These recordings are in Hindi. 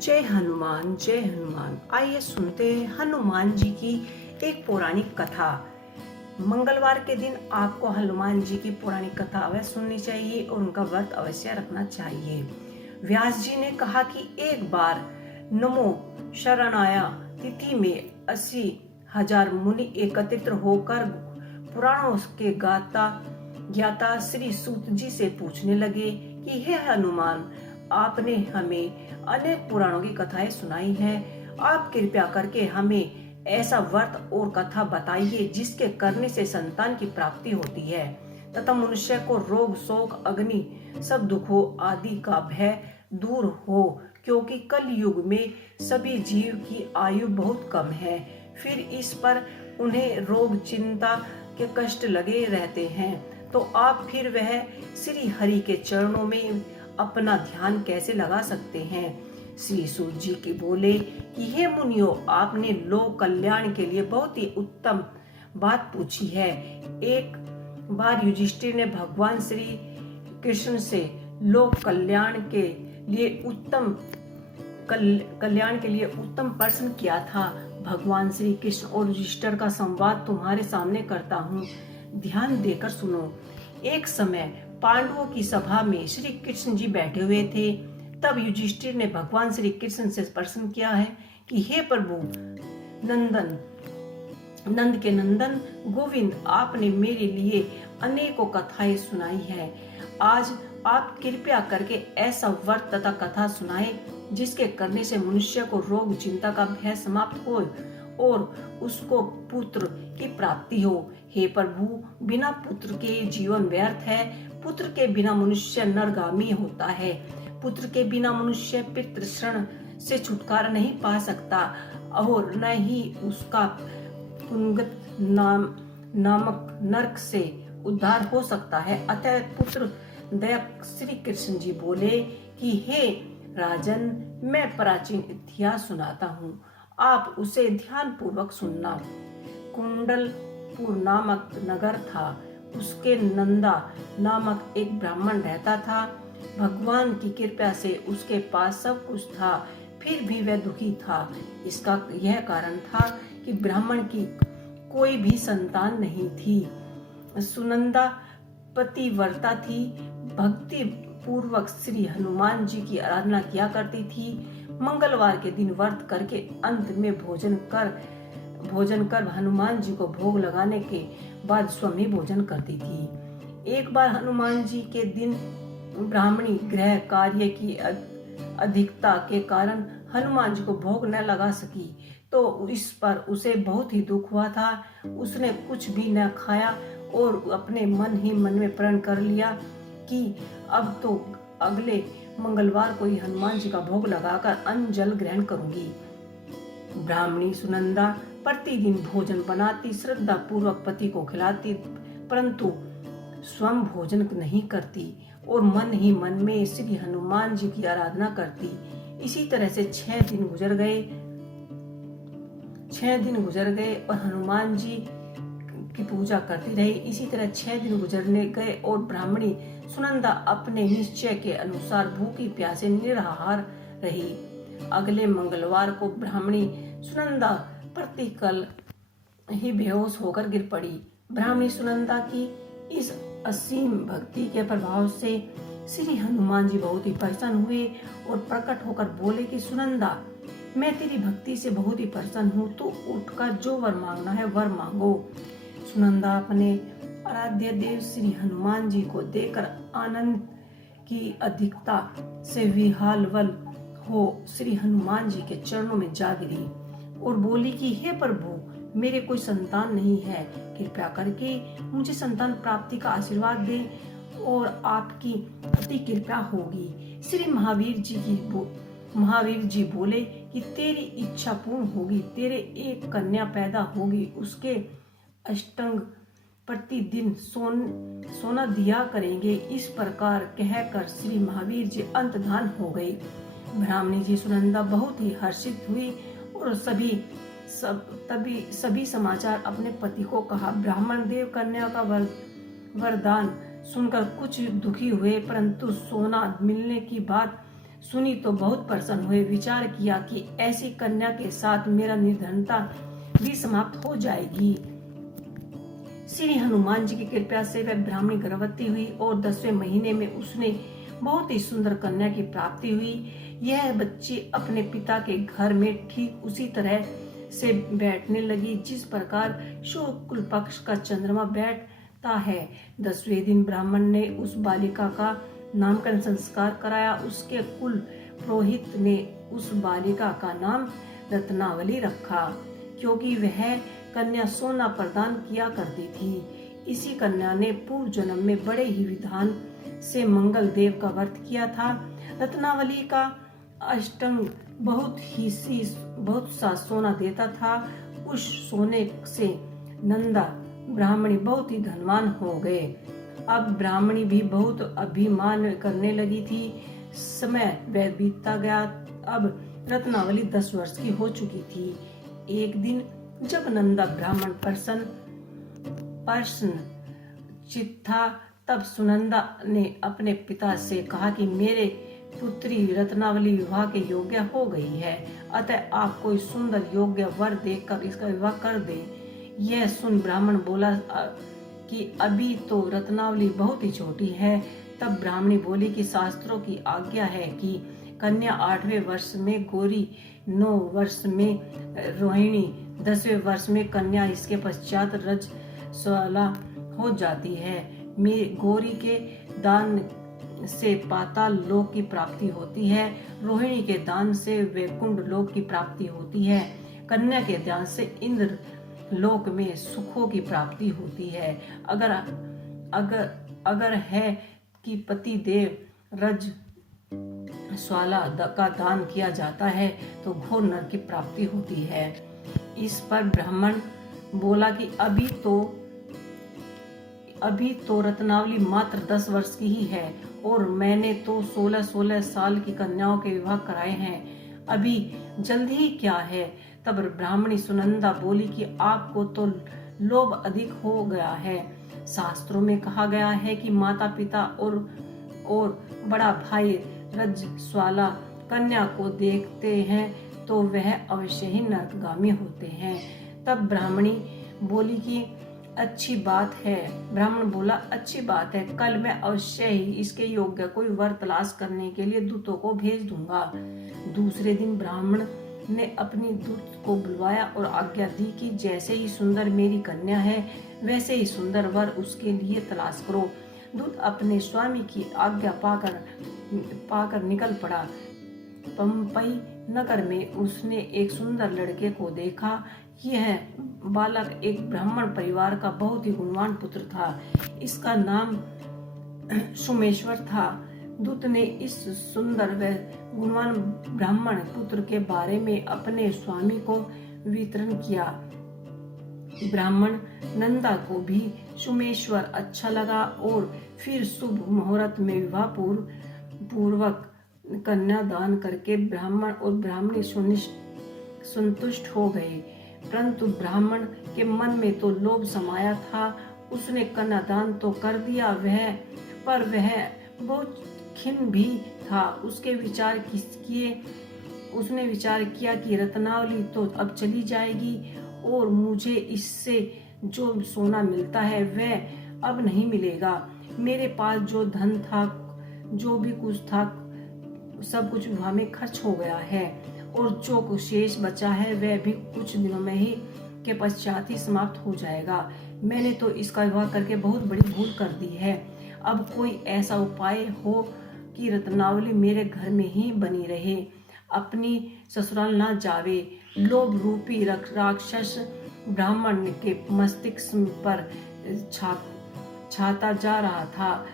जय हनुमान जय हनुमान। आइए सुनते हैं हनुमान जी की एक पौराणिक कथा। मंगलवार के दिन आपको हनुमान जी की पौराणिक कथा अवश्य सुननी चाहिए और उनका व्रत अवश्य रखना चाहिए। व्यास जी ने कहा कि एक बार नमो शरणाया तिथि में 80,000 मुनि एकत्रित होकर पुराणों के ज्ञाता श्री सूत जी से पूछने लगे कि हे हनुमान, आपने हमें अनेक पुराणों की कथाएं सुनाई हैं। आप कृपया करके हमें ऐसा व्रत और कथा बताइए जिसके करने से संतान की प्राप्ति होती है तथा मनुष्य को रोग शोक अग्नि सब दुखों आदि का भय दूर हो, क्योंकि कल युग में सभी जीव की आयु बहुत कम है। फिर इस पर उन्हें रोग चिंता के कष्ट लगे रहते हैं, तो आप फिर वह श्री हरि के चरणों में अपना ध्यान कैसे लगा सकते हैं। श्री सूत जी के बोले कि हे मुनियों, आपने लोक कल्याण के लिए बहुत ही उत्तम बात पूछी है। एक बार युधिष्ठिर ने भगवान श्री कृष्ण से लोक कल्याण के लिए उत्तम प्रश्न किया था। भगवान श्री कृष्ण और युधिष्ठिर का संवाद तुम्हारे सामने करता हूँ, ध्यान देकर सुनो। एक समय पांडवों की सभा में श्री कृष्ण जी बैठे हुए थे। तब युधिष्ठिर ने भगवान श्री कृष्ण से प्रश्न किया है कि हे प्रभु नंद के नंदन गोविंद, आपने मेरे लिए अनेकों कथाएं सुनाई है। आज आप कृपया करके ऐसा व्रत तथा कथा सुनाए जिसके करने से मनुष्य को रोग चिंता का भय समाप्त हो और उसको पुत्र की प्राप्ति हो। हे प्रभु, बिना पुत्र के जीवन व्यर्थ है। पुत्र के बिना मनुष्य नरगामी होता है। पुत्र के बिना मनुष्य पितृ से छुटकारा नहीं पा सकता और न ही उसका पुंगत नामक नरक से उद्धार हो सकता है। अतः पुत्र दया श्री कृष्ण जी बोले कि हे राजन, मैं प्राचीन इतिहास सुनाता हूँ, आप उसे ध्यान पूर्वक सुनना। कुंडलपुर नामक नगर था, उसके नंदा नामक एक ब्राह्मण रहता था। भगवान की कृपा से उसके पास सब कुछ था, फिर भी वह दुखी था। इसका यह कारण था कि ब्राह्मण की कोई भी संतान नहीं थी। सुनंदा पतिव्रता थी, भक्ति पूर्वक श्री हनुमान जी की आराधना किया करती थी। मंगलवार के दिन व्रत करके अंत में भोजन कर हनुमान जी को भोग लगाने के बाद स्वयं भोजन करती थी। एक बार हनुमान जी के दिन ब्राह्मणी गृह कार्य की अधिकता के कारण हनुमान जी को भोग न लगा सकी, तो इस पर उसे बहुत ही दुख हुआ था। उसने कुछ भी न खाया और अपने मन ही मन में प्रण कर लिया कि अब तो अगले मंगलवार को ही हनुमान जी का भोग लगाकर अन्न जल ग्रहण करूंगी। ब्राह्मणी सुनंदा प्रतिदिन भोजन बनाती, श्रद्धा पूर्वक पति को खिलाती, परंतु स्वयं भोजन नहीं करती और मन ही मन में श्री हनुमान जी की आराधना करती। इसी तरह से 6 दिन गुजर गए और हनुमान जी की पूजा करती रही। इसी तरह 6 दिन गुजरने गए और ब्राह्मणी सुनंदा अपने निश्चय के अनुसार भूखी प्यासे निराहार रही। अगले मंगलवार को ब्राह्मणी सुनंदा प्रतिकल ही बेहोश होकर गिर पड़ी। ब्राह्मणी सुनंदा की इस असीम भक्ति के प्रभाव से श्री हनुमान जी बहुत ही प्रसन्न हुए और प्रकट होकर बोले कि सुनंदा, मैं तेरी भक्ति से बहुत ही प्रसन्न हूँ, तू उठकर जो वर मांगना है वर मांगो। सुनंदा अपने आराध्य देव श्री हनुमान जी को देखकर आनंद की अधिकता से विहालवल हो श्री हनुमान जी के चरणों में जा गिरी और बोली कि हे प्रभु, मेरे कोई संतान नहीं है, कृपया करके मुझे संतान प्राप्ति का आशीर्वाद दे और आपकी अति कृपा होगी। श्री महावीर जी बोले कि तेरी इच्छा पूर्ण होगी, तेरे एक कन्या पैदा होगी, उसके अष्टांग प्रतिदिन सोना दिया करेंगे। इस प्रकार कहकर श्री महावीर जी अंतर्धान हो गए। ब्राह्मणी जी सुनंदा बहुत ही हर्षित हुई और सभी समाचार अपने पति को कहा। ब्राह्मण देव कन्या का वरदान सुनकर कुछ दुखी हुए, परंतु सोना मिलने की बात सुनी तो बहुत प्रसन्न हुए। विचार किया कि ऐसी कन्या के साथ मेरा निर्धनता भी समाप्त हो जाएगी। श्री हनुमान जी की कृपा से वह ब्राह्मणी गर्भवती हुई और 10वें महीने में उसने बहुत ही सुंदर कन्या की प्राप्ति हुई। यह बच्ची अपने पिता के घर में ठीक उसी तरह से बैठने लगी जिस प्रकार शुक्ल पक्ष का चंद्रमा बैठता है। 10वें दिन ब्राह्मण ने उस बालिका का नामकरण संस्कार कराया। उसके कुल पुरोहित ने उस बालिका का नाम रत्नावली रखा, क्योंकि वह कन्या सोना प्रदान किया करती थी। इसी कन्या ने पूर्व जन्म में बड़े ही विधान से मंगल देव का व्रत किया था। रत्नावली का अष्टंग बहुत सा सोना देता था। उस सोने से नंदा ब्राह्मणी बहुत ही धनवान हो गए। अब ब्राह्मणी भी बहुत अभिमान करने लगी थी। समय वह बीतता गया। अब रत्नावली 10 वर्ष की हो चुकी थी। एक दिन जब नंदा ब्राह्मण प्रसन्न चित्त था, तब सुनंदा ने अपने पिता से कहा कि मेरे पुत्री रत्नावली विवाह के योग्य हो गई है, अतः आप कोई सुंदर योग्य वर देखकर इसका विवाह कर दें। यह सुन ब्राह्मण बोला कि अभी तो रत्नावली बहुत ही छोटी है। तब ब्राह्मणी बोली कि शास्त्रों की आज्ञा है कि कन्या 8वें वर्ष में गौरी, 9 वर्ष में रोहिणी, 10वें वर्ष में कन्या, इसके पश्चात रजस्वला हो जाती है। गौरी के दान से पाताल लोक की प्राप्ति होती है, रोहिणी के दान से वैकुंठ लोक की प्राप्ति होती है, कन्या के दान से इंद्र लोक में सुखों की प्राप्ति होती है। अगर है कि पति देव रज स्वाला का दान किया जाता है तो घोर नरक की प्राप्ति होती है। इस पर ब्राह्मण बोला कि अभी तो रत्नावली मात्र 10 वर्ष की ही है और मैंने तो 16-16 साल की कन्याओं के विवाह कराए हैं, अभी जल्दी ही क्या है। तब ब्राह्मणी सुनंदा बोली कि आपको तो लोभ अधिक हो गया है। शास्त्रों में कहा गया है कि माता पिता और बड़ा भाई रजस्वाला कन्या को देखते हैं तो वह अवश्य ही नरकगामी होते हैं। तब ब्राह्मणी बोली कि अच्छी बात है। ब्राह्मण बोला अच्छी बात है, कल मैं अवश्य ही इसके योग्य कोई वर तलाश करने के लिए दूतों को भेज दूंगा। दूसरे दिन ब्राह्मण ने अपनी दूत को बुलवाया और आज्ञा दी कि जैसे ही सुंदर मेरी कन्या है वैसे ही सुंदर वर उसके लिए तलाश करो। दूत अपने स्वामी की आज्ञा पाकर निकल पड़ा। पंपई नगर में उसने एक सुंदर लड़के को देखा। यह बालक एक ब्राह्मण परिवार का बहुत ही गुणवान पुत्र था। इसका नाम सोमेश्वर था। दूत ने इस सुंदर व गुणवान ब्राह्मण पुत्र के बारे में अपने स्वामी को वितरण किया। ब्राह्मण नंदा को भी सोमेश्वर अच्छा लगा और फिर शुभ मुहूर्त में विवाह पूर्वक कन्या दान करके ब्राह्मण और ब्राह्मणी संतुष्ट हो गए। परंतु ब्राह्मण के मन में तो लोभ समाया था। उसने कन्या दान तो कर दिया, पर वह बहुत खिन्न भी था। उसने विचार किया कि रत्नावली तो अब चली जाएगी और मुझे इससे जो सोना मिलता है वह अब नहीं मिलेगा। मेरे पास जो धन था, जो भी कुछ था, सब कुछ विवाह में खर्च हो गया है और जो कुछ शेष बचा है वह भी कुछ दिनों में ही के पश्चात ही समाप्त हो जाएगा। मैंने तो इसका विवाह करके बहुत बड़ी भूल कर दी है। अब कोई ऐसा उपाय हो कि रत्नावली मेरे घर में ही बनी रहे, अपनी ससुराल ना जावे। लोभ रूपी राक्षस ब्राह्मण के मस्तिष्क पर छाता जा रहा था।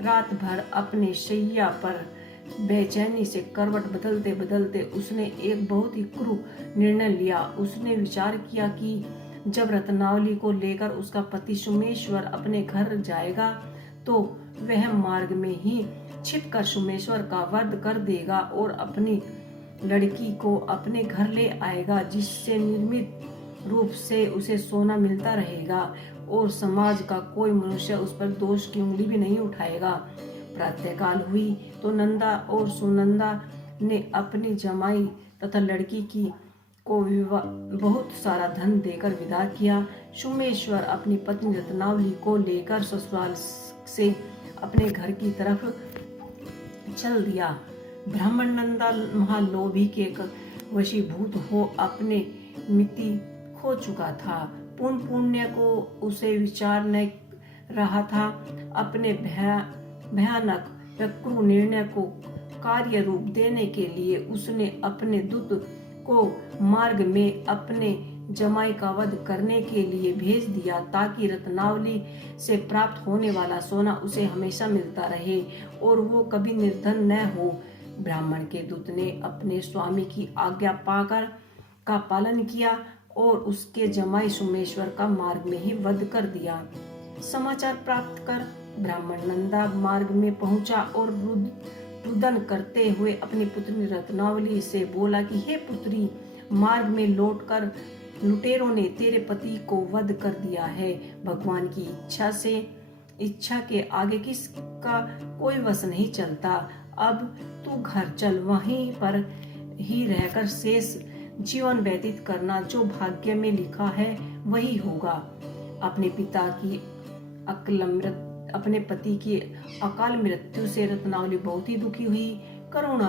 रात भर अपने शैया पर बेचैनी से करवट बदलते बदलते उसने एक बहुत ही क्रूर निर्णय लिया। उसने विचार किया कि जब रत्नावली को लेकर उसका पति सोमेश्वर अपने घर जाएगा तो वह मार्ग में ही छिपकर सोमेश्वर का वध कर देगा और अपनी लड़की को अपने घर ले आएगा, जिससे निर्मित रूप से उसे सोना मिलता रहेगा और समाज का कोई मनुष्य उस पर दोष की उंगली भी नहीं उठाएगा। प्रातःकाल हुई तो नंदा और सुनंदा ने अपनी जमाई तथा लड़की की को बहुत सारा धन देकर विदा किया। सोमेश्वर अपनी पत्नी रत्नावली को लेकर ससुराल से अपने घर की तरफ चल दिया। ब्राह्मण नंदा महालोभी के वशीभूत हो अपने मिति खो चुका था। पूर्ण पुण्य को उसे विचार न रहा था। अपने भयानक व क्रूर निर्णय को कार्य रूप देने के लिए उसने अपने दूत को मार्ग में अपने जमाई का वध करने के लिए भेज दिया, ताकि रत्नावली से प्राप्त होने वाला सोना उसे हमेशा मिलता रहे और वो कभी निर्धन न हो। ब्राह्मण के दूत ने अपने स्वामी की आज्ञा पाकर का पालन किया और उसके जमाई सोमेश्वर का मार्ग में ही वध कर दिया। समाचार प्राप्त कर ब्राह्मण नंदा मार्ग में पहुंचा और रुदन करते हुए अपनी पुत्री रत्नावली से बोला कि हे पुत्री, मार्ग में लौटकर लुटेरों ने तेरे पति को वध कर दिया है। भगवान की इच्छा के आगे किसका कोई वश नहीं चलता। अब तू घर चल, वहीं पर ही रहकर शेष जीवन व्यतीत करना। जो भाग्य में लिखा है वही होगा। अपने पति की अकाल मृत्यु से रत्नावली बहुत ही दुखी हुई। करुणा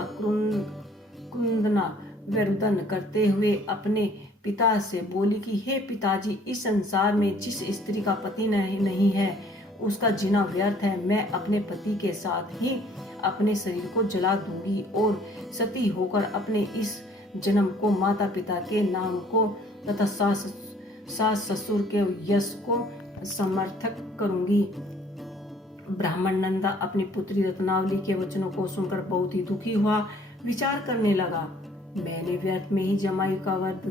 कुंदना रुदन करते हुए अपने पिता से बोली कि हे पिताजी, इस संसार में जिस स्त्री का पति नहीं है उसका जीना व्यर्थ है। मैं अपने पति के साथ ही अपने शरीर को जला दूंगी और सती होकर अपने इस जन्म को माता पिता के नाम को तथा सास ससुर के यश को समर्थक करूंगी। ब्राह्मण नंदा अपनी पुत्री रत्नावली के वचनों को सुनकर बहुत ही दुखी हुआ। विचार करने लगा, मैंने व्यर्थ में ही जमाई का वध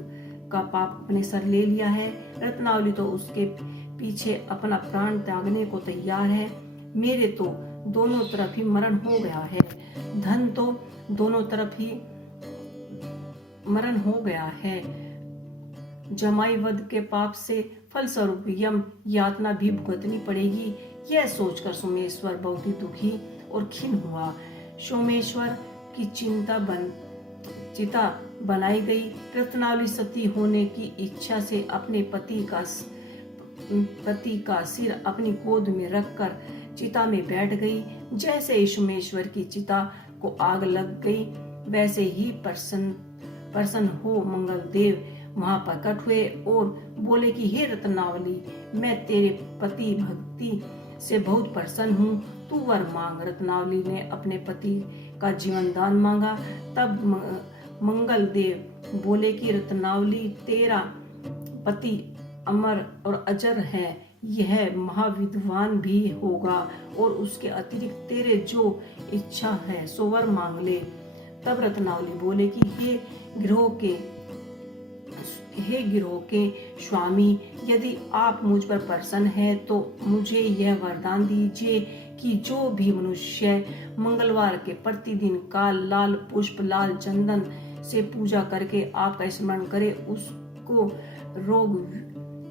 का पाप अपने सर ले लिया है। रत्नावली तो उसके पीछे अपना प्राण त्यागने को तैयार है। मेरे तो दोनों तरफ ही मरण हो गया है। धन तो दोनों तरफ ही मरण हो गया है। जमाई वध के पाप से फलस्वरूप यम यातना भी भुगतनी पड़ेगी। यह सोचकर सोमेश्वर बहुत ही दुखी और खिन्न हुआ। सोमेश्वर की चिता बनाई गई। रत्नावली सती होने की इच्छा से अपने पति का सिर अपनी गोद में रखकर चिता में बैठ गई। जैसे ही सोमेश्वर की चिता को आग लग गई, वैसे ही प्रसन्न हो मंगलदेव वहां प्रकट हुए और बोले कि हे रत्नावली, मैं तेरे पति भक्ति से बहुत प्रसन्न हूँ, तू वर मांग। रत्नावली ने अपने पति का जीवन दान मांगा। तब मंगलदेव बोले कि रत्नावली, तेरा पति अमर और अजर है, यह महाविद्वान भी होगा और उसके अतिरिक्त तेरे जो इच्छा है सो वर मांग ले। तब रत्नावली बोले कि हे गिरोह के स्वामी, यदि आप मुझ पर प्रसन्न हैं तो मुझे यह वरदान दीजिए कि जो भी मनुष्य मंगलवार के प्रतिदिन का लाल पुष्प लाल चंदन से पूजा करके आपका स्मरण करे, उसको रोग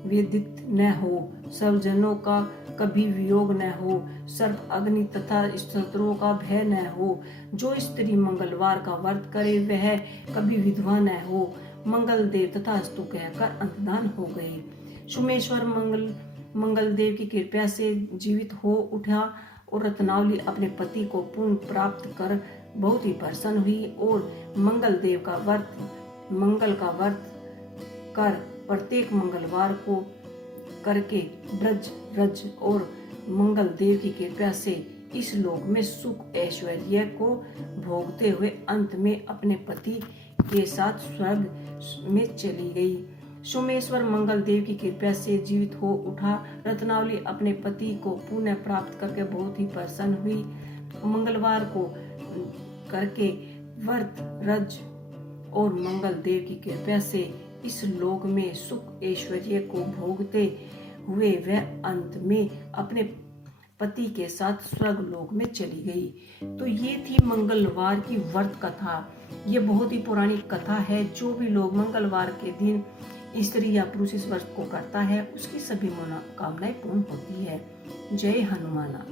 व्यथित न हो, सब जनों का कभी वियोग न हो, सर्प अग्नि तथा शत्रुओं का भय न हो। जो स्त्री मंगलवार का व्रत करे वह कभी विधवा न हो। मंगलदेव तथास्तु कहकर अंतर्धान हो गए। सोमेश्वर मंगलदेव की कृपा से जीवित हो उठा और रत्नावली अपने पति को पुनः प्राप्त कर बहुत ही प्रसन्न हुई और मंगल का व्रत कर प्रत्येक मंगलवार को करके ब्रज रज और मंगल देव की कृपा से इस लोक में सुख ऐश्वर्य को भोगते हुए अंत में अपने पति के साथ स्वर्ग में चली गई। सोमेश्वर मंगल देव की कृपा से जीवित हो उठा। रत्नावली अपने पति को पुनः प्राप्त करके बहुत ही प्रसन्न हुई। मंगलवार को करके व्रत रज और मंगल देव की कृपा से इस लोक में सुख ऐश्वर्य को भोगते हुए वह अंत में अपने पति के साथ स्वर्ग लोक में चली गई। तो ये थी मंगलवार की व्रत कथा। ये बहुत ही पुरानी कथा है। जो भी लोग मंगलवार के दिन स्त्री या पुरुष इस व्रत को करता है उसकी सभी मनोकामनाएं पूर्ण होती है। जय हनुमाना।